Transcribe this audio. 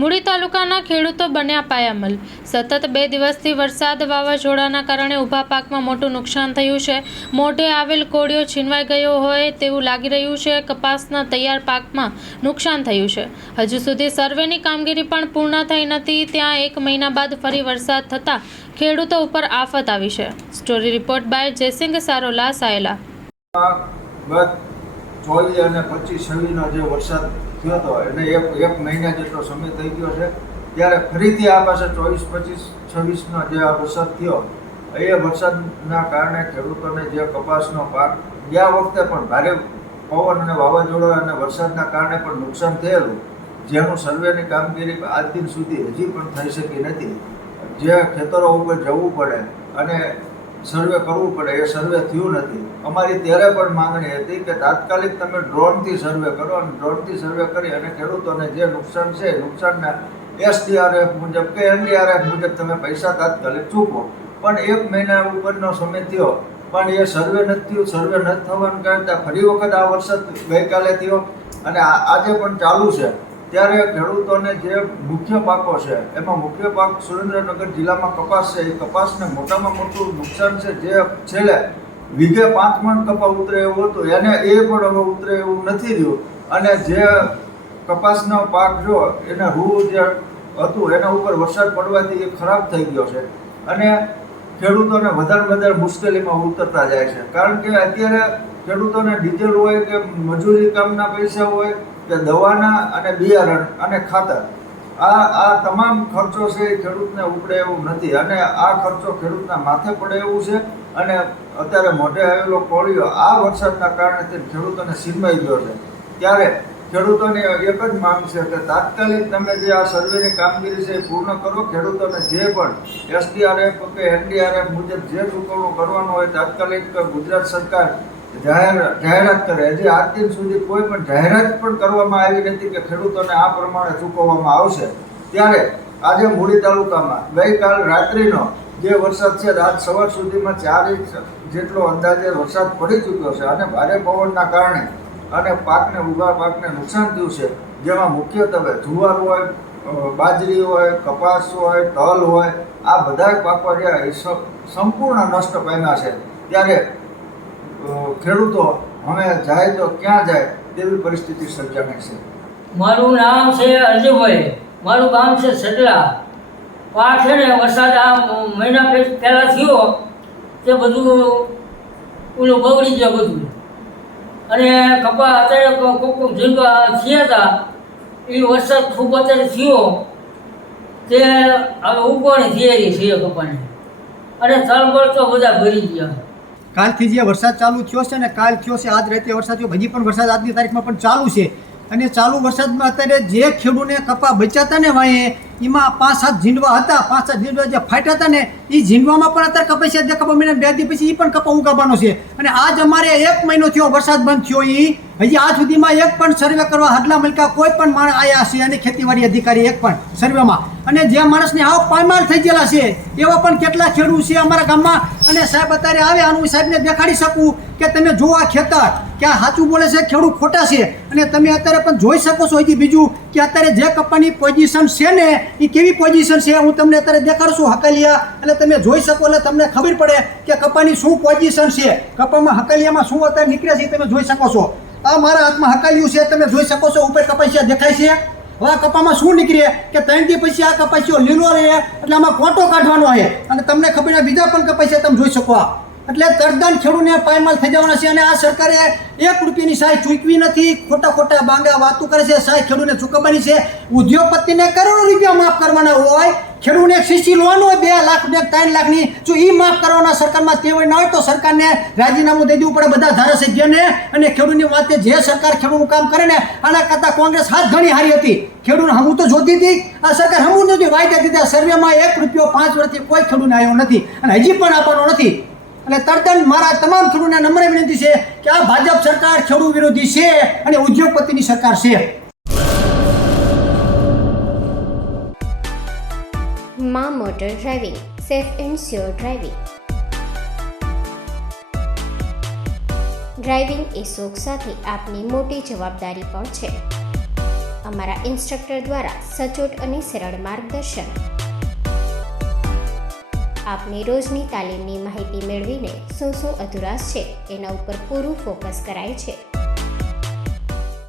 મૂળી તાલુકાના ખેડૂતો બન્યા પાયામલ। સતત 2 દિવસથી વરસાદ વાવાઝોડાના કારણે ઊભા પાકમાં મોટું નુકસાન થયું છે। મોઢે આવેલ કોળિયો છીનવાઈ ગયો હોય તેવું લાગી રહ્યું છે। કપાસના તૈયાર પાકમાં નુકસાન થયું છે। હજુ સુધી સર્વેની કામગીરી પણ પૂર્ણ થઈ નથી। ત્યાં 1 મહિના બાદ ફરી વરસાદ થતાં ખેડૂતો ઉપર આફત આવી છે। Story report by Jaysinh Sarola Sayla. 24 અને 25-26નો જે વરસાદ થયો હતો એને એક મહિના જેટલો સમય થઈ ગયો છે। ત્યારે ફરીથી આ પાસે 24-25-26નો જે આ વરસાદ થયો એ વરસાદના કારણે ખેડૂતોને જે કપાસનો પાક ગયા વખતે પણ ભારે પવન અને વાવાઝોડા અને વરસાદના કારણે પણ નુકસાન થયેલું, જેનું સર્વેની કામગીરી આજ દિન સુધી હજી પણ થઈ શકી નથી। જે ખેતરો ઉપર જવું પડે અને સર્વે કરવું પડે એ સર્વે થયું નથી। અમારી ત્યારે પણ માંગણી હતી કે તાત્કાલિક તમે ડ્રોનથી સર્વે કરો અને ડ્રોનથી સર્વે કરી અને ખેડૂતોને જે નુકસાન છે નુકસાનના SDRF મુજબ કે NDRF મુજબ તમે પૈસા તાત્કાલિક ચૂકવો। પણ 1 મહિના ઉપરનો સમય થયો પણ એ સર્વે નથી થયું। સર્વે નથી થવાનું કારણે ફરી વખત આ વરસાદ ગઈકાલે થયો અને આજે પણ ચાલુ છે। ત્યારે ખેડૂતોને જે મુખ્ય પાકો છે એમાં મુખ્ય પાક સુરેન્દ્રનગર જિલ્લામાં કપાસ છે। એ કપાસને મોટામાં મોટું નુકસાન છે। જે છેલ્લે વીઘે 5 મણ કપા ઉતરે એવું હતું એને એ પણ હવે ઉતરે એવું નથી રહ્યું અને જે કપાસનો પાક જો એને રૂ જે હતું એના ઉપર વરસાદ પડવાથી એ ખરાબ થઈ ગયો છે અને ખેડૂતોને વધારે મુશ્કેલીમાં ઉતરતા જાય છે। કારણ કે અત્યારે ખેડૂતોને ડીઝલ હોય કે મજૂરી કામના પૈસા હોય કે દવાના અને બિયારણ અને ખાતર આ તમામ ખર્ચો છે એ ખેડૂતને ઉપડે એવું નથી અને આ ખર્ચો ખેડૂતના માથે પડે એવું છે। અને અત્યારે મોઢે આવેલો કોળિયો આ વરસાદના કારણે ખેડૂતોને સીનવાઈ ગયો છે। ત્યારે ખેડૂતોની એક જ માંગ છે કે તાત્કાલિક તમે જે આ સર્વેની કામગીરી છે એ પૂર્ણ કરો। ખેડૂતોને જે પણ SDRF કે NDRF મુજબ જે ચૂકવણું કરવાનું હોય તાત્કાલિક ગુજરાત સરકાર જાહેરાત કરે। હજી આજ દિન સુધી કોઈ પણ જાહેરાત પણ કરવામાં આવી નથી કે ખેડૂતોને આ પ્રમાણે ચૂકવવામાં આવશે। ત્યારે આજે મૂળી તાલુકામાં ગઈકાલ રાત્રિનો જે વરસાદ છે આજ સવાર સુધીમાં 4 ઇંચ જેટલો અંદાજે વરસાદ પડી ચૂક્યો છે અને ભારે પવનના કારણે અને ઊભા પાકને નુકસાન થયું છે। જેમાં મુખ્યત્વે જુવાર હોય, બાજરી હોય, કપાસ હોય, તલ હોય, આ બધા પાકો રહ્યા એ સંપૂર્ણ નષ્ટ પામ્યા છે। ત્યારે ખેડૂતો હવે જાય તો ક્યાં જાય તેવી પરિસ્થિતિ સર્જાણી છે। મારું નામ છે અરજુભાઈ, મારું ગામ છે સટલા। આ છે ને વરસાદ આ મહિના પહેલાં થયો તે બધું ઓલું બગડી ગયું બધું અને કપા અત્યારે કોક ઝીંગા થયા હતા એ વરસાદ ખૂબ અત્યારે થયો તે હવે ઉગવાની તૈયારી છે કપાને અને તલબળ તો બધા ભરી ગયા। કાલથી જે વરસાદ ચાલુ થયો છે ને કાલ થયો છે, આજ રાતે વરસાદ થયો, હજી પણ વરસાદ આજની તારીખમાં પણ ચાલુ છે અને ચાલુ વરસાદમાં અત્યારે જે ખેડૂને કપા બચ્યા હતા ને વાંહે એમાં 5-7 ઝીંડવા હતા। 5-7 ઝીંડવા જે ફાટ્યા હતા ને એ ઝીંડવામાં પણ અત્યારે કપાસ્યા જે કપા મહિના 2 દી પછી એ પણ કપા ઉગાવવાનો છે અને આજ અમારે 1 મહિનો થયો વરસાદ બંધ થયો એ હજી આજ સુધીમાં એક પણ સર્વે કરવા હડલા મલકા કોઈ પણ માણસ આવ્યા છે અને ખેતીવાડી અધિકારી એક પણ સર્વેમાં અને જે માણસને આવ પાયમાલ થઈ ગયેલા છે એવા પણ કેટલા ખેડૂત છે અમારા ગામમાં અને સાહેબ અત્યારે આવે આનું સાહેબને દેખાડી શકું કે તમે જો આ ખેતર કે આ સાચું બોલે છે ખેડૂત ખોટા છે અને તમે અત્યારે પણ જોઈ શકો છો હજી બીજું કે અત્યારે જે કપાની પોઝિશન છે ને એ કેવી પોઝિશન છે હું તમને અત્યારે દેખાડું છું હકાલિયા એટલે તમે જોઈ શકો એટલે તમને ખબર પડે કે કપાની શું પોઝિશન છે। કપામાં હકાલિયામાં શું અત્યારે નીકળે છે તમે જોઈ શકો છો। આ મારા હાથમાં હકાલિયું છે તમે જોઈ શકો છો ઉપર કપાસિયા દેખાય છે। હવે આ કપામાં શું નીકળે કે 3 દી પછી આ કપાસિયો લીલો રહે એટલે આમાં કોટો કાઢવાનો છે અને તમને ખબર બીજા પણ કપાસિયા તમે જોઈ શકો। એટલે તરદાન ખેડૂતને પાયમાલ થઈ જવાના છે અને આ સરકારે 1 રૂપિયાની સહાય ચૂકવી નથી। ખોટા બાંગા વાતો કરે છે, સહાય ખેડૂતને ચૂકવવાની છે। ઉદ્યોગપતિને કરોડો રૂપિયા માફ કરવાના હોય, ખેડૂતને સીસી લોન હોય 2 લાખ 3 લાખની જો એ માફ કરવાના સરકારમાં તેવડ ના હોય તો સરકારને રાજીનામું દઈ દેવું પડે બધા ધારાસભ્યને અને ખેડૂતની વાતે જે સરકાર ખેડૂતનું કામ કરે ને આના કરતાં કોંગ્રેસ હાથ ઘણી હારી હતી। ખેડૂત હમું તો જોતી હતી, આ સરકાર હમું નથી વાયદા દીધા। સર્વેમાં 1 રૂપિયો 5 વર્ષથી કોઈ ખેડૂતને આવ્યો નથી અને હજી પણ આપવાનો નથી। એટલે તરતન મારા તમામ ખેડૂતોને નમ્ર વિનંતી છે કે આ ભાજપ સરકાર ખેડૂત વિરોધી છે અને ઉદ્યોગપતિની સરકાર છે। માં motor driving, safe and sure driving. Driving એ શોખ સાથે આપની મોટી જવાબદારી પણ છે। અમારા ઇન્સ્ટ્રક્ટર દ્વારા સચોટ અને સરળ માર્ગદર્શન. આપની રોજની તાલીમની માહિતી મેળવીને શું અધુરાશ છે એના ઉપર પૂરું ફોકસ કરાય છે.